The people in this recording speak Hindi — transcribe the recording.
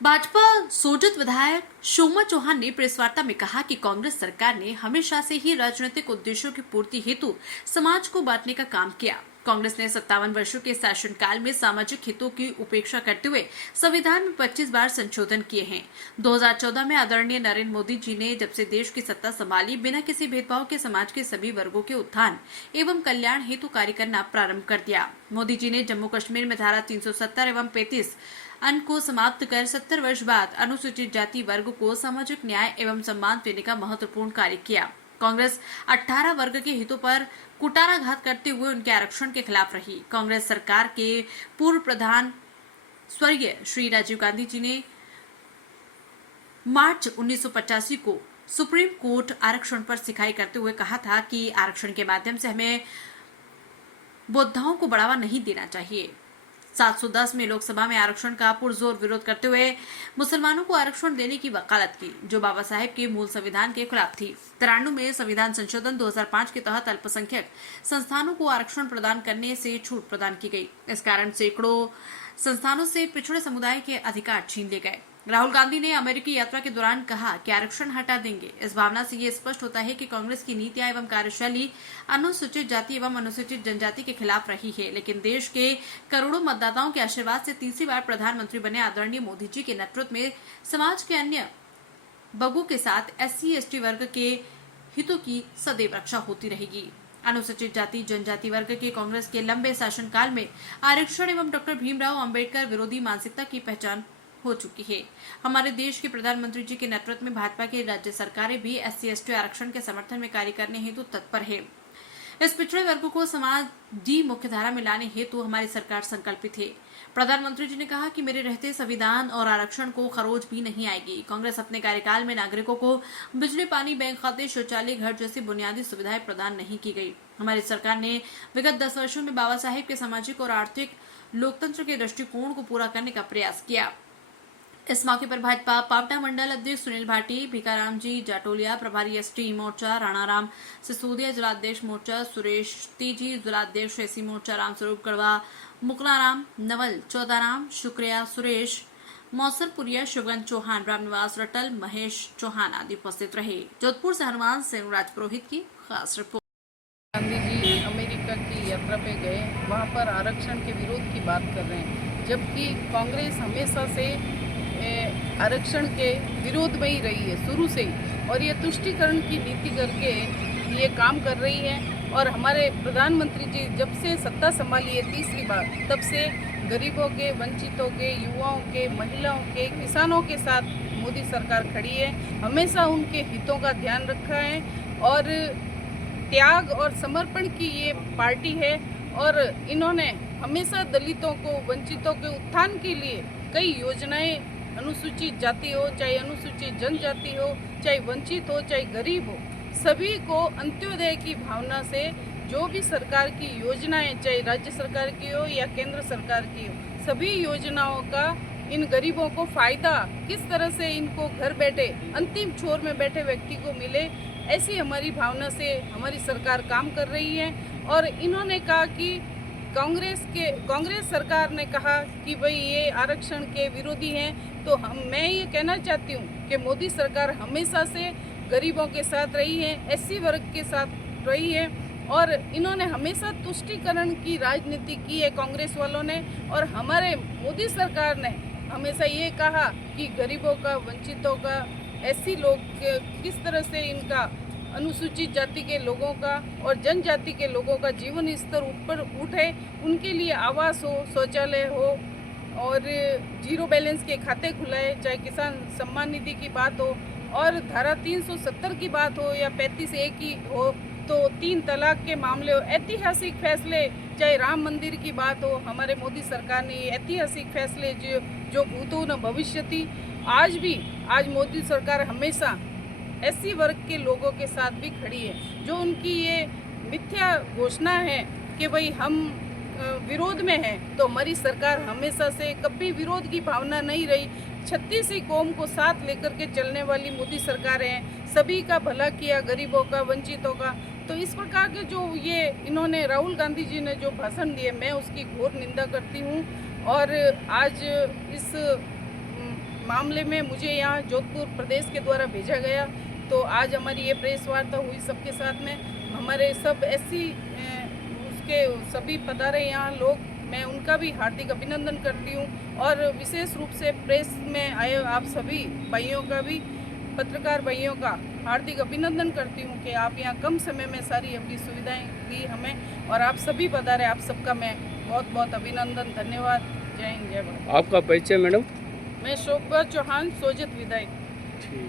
भाजपा सोजत विधायक शोमा चौहान ने प्रेस वार्ता में कहा कि कांग्रेस सरकार ने हमेशा से ही राजनीतिक उद्देश्यों की पूर्ति हेतु समाज को बांटने का काम किया। कांग्रेस ने 57 वर्षों के शासनकाल में सामाजिक हितों की उपेक्षा करते हुए संविधान में 25 बार संशोधन किए हैं। 2014 में आदरणीय नरेंद्र मोदी जी ने जब से देश की सत्ता संभाली, बिना किसी भेदभाव के समाज के सभी वर्गों के उत्थान एवं कल्याण हेतु कार्य करना प्रारंभ कर दिया। मोदी जी ने जम्मू कश्मीर में धारा 370 एवं 35 अन को समाप्त कर 70 वर्ष बाद अनुसूचित जाति वर्ग को सामाजिक न्याय एवं सम्मान देने का महत्वपूर्ण कार्य किया। कांग्रेस 18 वर्ग के हितों पर कुटाराघात करते हुए उनके आरक्षण के खिलाफ रही। कांग्रेस सरकार के पूर्व प्रधान स्वर्गीय श्री राजीव गांधी जी ने मार्च 1985 को सुप्रीम कोर्ट आरक्षण पर सिखाई करते हुए कहा था कि आरक्षण के माध्यम से हमें बौद्धाओं को बढ़ावा नहीं देना चाहिए। 710 में लोकसभा में आरक्षण का पुरजोर विरोध करते हुए मुसलमानों को आरक्षण देने की वकालत की, जो बाबा साहेब के मूल संविधान के खिलाफ थी। 93 में संविधान संशोधन 2005 के तहत अल्पसंख्यक संस्थानों को आरक्षण प्रदान करने से छूट प्रदान की गई। इस कारण सैकड़ों संस्थानों से पिछड़े समुदाय के अधिकार छीन लिए गए। राहुल गांधी ने अमेरिकी यात्रा के दौरान कहा कि आरक्षण हटा देंगे। इस भावना से ये स्पष्ट होता है कि कांग्रेस की नीतियां एवं कार्यशैली अनुसूचित जाति एवं अनुसूचित जनजाति के खिलाफ रही है, लेकिन देश के करोड़ों मतदाताओं के आशीर्वाद से तीसरी बार प्रधानमंत्री बने आदरणीय मोदी जी के नेतृत्व में समाज के अन्य वर्गों के साथ SC/ST वर्ग के हितों की सदैव रक्षा होती रहेगी। अनुसूचित जाति जनजाति वर्ग के कांग्रेस के लंबे शासनकाल में आरक्षण एवं डॉक्टर भीमराव अंबेडकर विरोधी मानसिकता की पहचान हो चुकी है। हमारे देश के प्रधानमंत्री जी के नेतृत्व में भाजपा की राज्य सरकारें भी SC/ST आरक्षण के समर्थन में कार्य करने हेतु तत्पर है। इस पिछड़े वर्ग को समाज की मुख्यधारा में लाने हेतु हमारी सरकार संकल्पित है। प्रधानमंत्री जी ने कहा कि मेरे रहते संविधान और आरक्षण को खरोच भी नहीं आएगी। कांग्रेस अपने कार्यकाल में नागरिकों को बिजली, पानी, बैंक खाते, शौचालय, घर जैसी बुनियादी सुविधाएं प्रदान नहीं की गई। हमारी सरकार ने विगत 10 वर्षों में बाबा साहेब के सामाजिक और आर्थिक लोकतंत्र के दृष्टिकोण को पूरा करने का प्रयास किया। इस मौके पर भाजपा पावटा मंडल अध्यक्ष सुनील भाटी, भीखाराम जी जाटोलिया, प्रभारी ST मोर्चा राणाराम सिसोदिया, जिलाध्यक्ष मोर्चा सुरेश तीजी, जिलाध्यक्ष SC मोर्चा रामस्वरूप गढ़वा, मुकलाराम नवल, चौदाराम शुक्रिया, सुरेश मौसरपुरिया, शिवगंज चौहान, रामनिवास रटल, महेश चौहान आदि उपस्थित रहे। जोधपुर से हनुमान सिंह राजपुरोहित की खास रिपोर्ट। गांधी जी अमेरिका की यात्रा पे गए, वहाँ पर आरक्षण के विरोध की बात कर रहे हैं, जबकि कांग्रेस हमेशा से आरक्षण के विरोध में ही रही है शुरू से ही, और ये तुष्टीकरण की नीति करके ये काम कर रही है। और हमारे प्रधानमंत्री जी जब से सत्ता संभाली है तीसरी बार, तब से गरीबों के, वंचितों के, युवाओं के, महिलाओं के, किसानों के साथ मोदी सरकार खड़ी है। हमेशा उनके हितों का ध्यान रखा है और त्याग और समर्पण की ये पार्टी है। और इन्होंने हमेशा दलितों को, वंचितों के उत्थान के लिए कई योजनाएं, अनुसूचित जाति हो, चाहे अनुसूचित जनजाति हो, चाहे वंचित हो, चाहे गरीब हो, सभी को अंत्योदय की भावना से जो भी सरकार की योजनाएं, चाहे राज्य सरकार की हो या केंद्र सरकार की हो, सभी योजनाओं का इन गरीबों को फायदा किस तरह से इनको घर बैठे, अंतिम छोर में बैठे व्यक्ति को मिले, ऐसी हमारी भावना से हमारी सरकार काम कर रही है। और इन्होंने कहा कि कांग्रेस सरकार ने कहा कि भाई ये आरक्षण के विरोधी हैं, तो मैं ये कहना चाहती हूँ कि मोदी सरकार हमेशा से गरीबों के साथ रही है, SC वर्ग के साथ रही है, और इन्होंने हमेशा तुष्टीकरण की राजनीति की है कांग्रेस वालों ने। और हमारे मोदी सरकार ने हमेशा ये कहा कि गरीबों का, वंचितों का, SC लोग किस तरह से इनका, अनुसूचित जाति के लोगों का और जनजाति के लोगों का जीवन स्तर ऊपर उठे, उनके लिए आवास हो, शौचालय हो और जीरो बैलेंस के खाते खुलाए, चाहे किसान सम्मान निधि की बात हो और धारा 370 की बात हो या 35A की हो, तो 3 तलाक के मामले हो, ऐतिहासिक फैसले, चाहे राम मंदिर की बात हो, हमारे मोदी सरकार ने ये ऐतिहासिक फैसले जो भूतो न भविष्यति, आज मोदी सरकार हमेशा SC वर्ग के लोगों के साथ भी खड़ी है। जो उनकी ये मिथ्या घोषणा है कि भाई हम विरोध में हैं, तो हमारी सरकार हमेशा से कभी विरोध की भावना नहीं रही। 36 कौम को साथ लेकर के चलने वाली मोदी सरकार है, सभी का भला किया, गरीबों का, वंचितों का। तो इस प्रकार के जो ये इन्होंने, राहुल गांधी जी ने जो भाषण दिए, मैं उसकी घोर निंदा करती हूँ। और आज इस मामले में मुझे यहाँ जोधपुर प्रदेश के द्वारा भेजा गया। तो आज हमारी ये प्रेस वार्ता हुई सबके साथ में। हमारे सब ऐसी उसके सभी पधारे यहाँ लोग, मैं उनका भी हार्दिक अभिनंदन करती हूँ। और विशेष रूप से प्रेस में आए आप सभी भाइयों का भी, पत्रकार भाइयों का हार्दिक अभिनंदन करती हूँ कि आप यहाँ कम समय में सारी अपनी सुविधाएं दी हमें, और आप सभी पधारे, आप सबका मैं बहुत बहुत अभिनंदन, धन्यवाद। जय हिंद, जय भारत। आपका परिचय मैडम? मैं शोभा चौहान, सोजत विधायक। ठीक।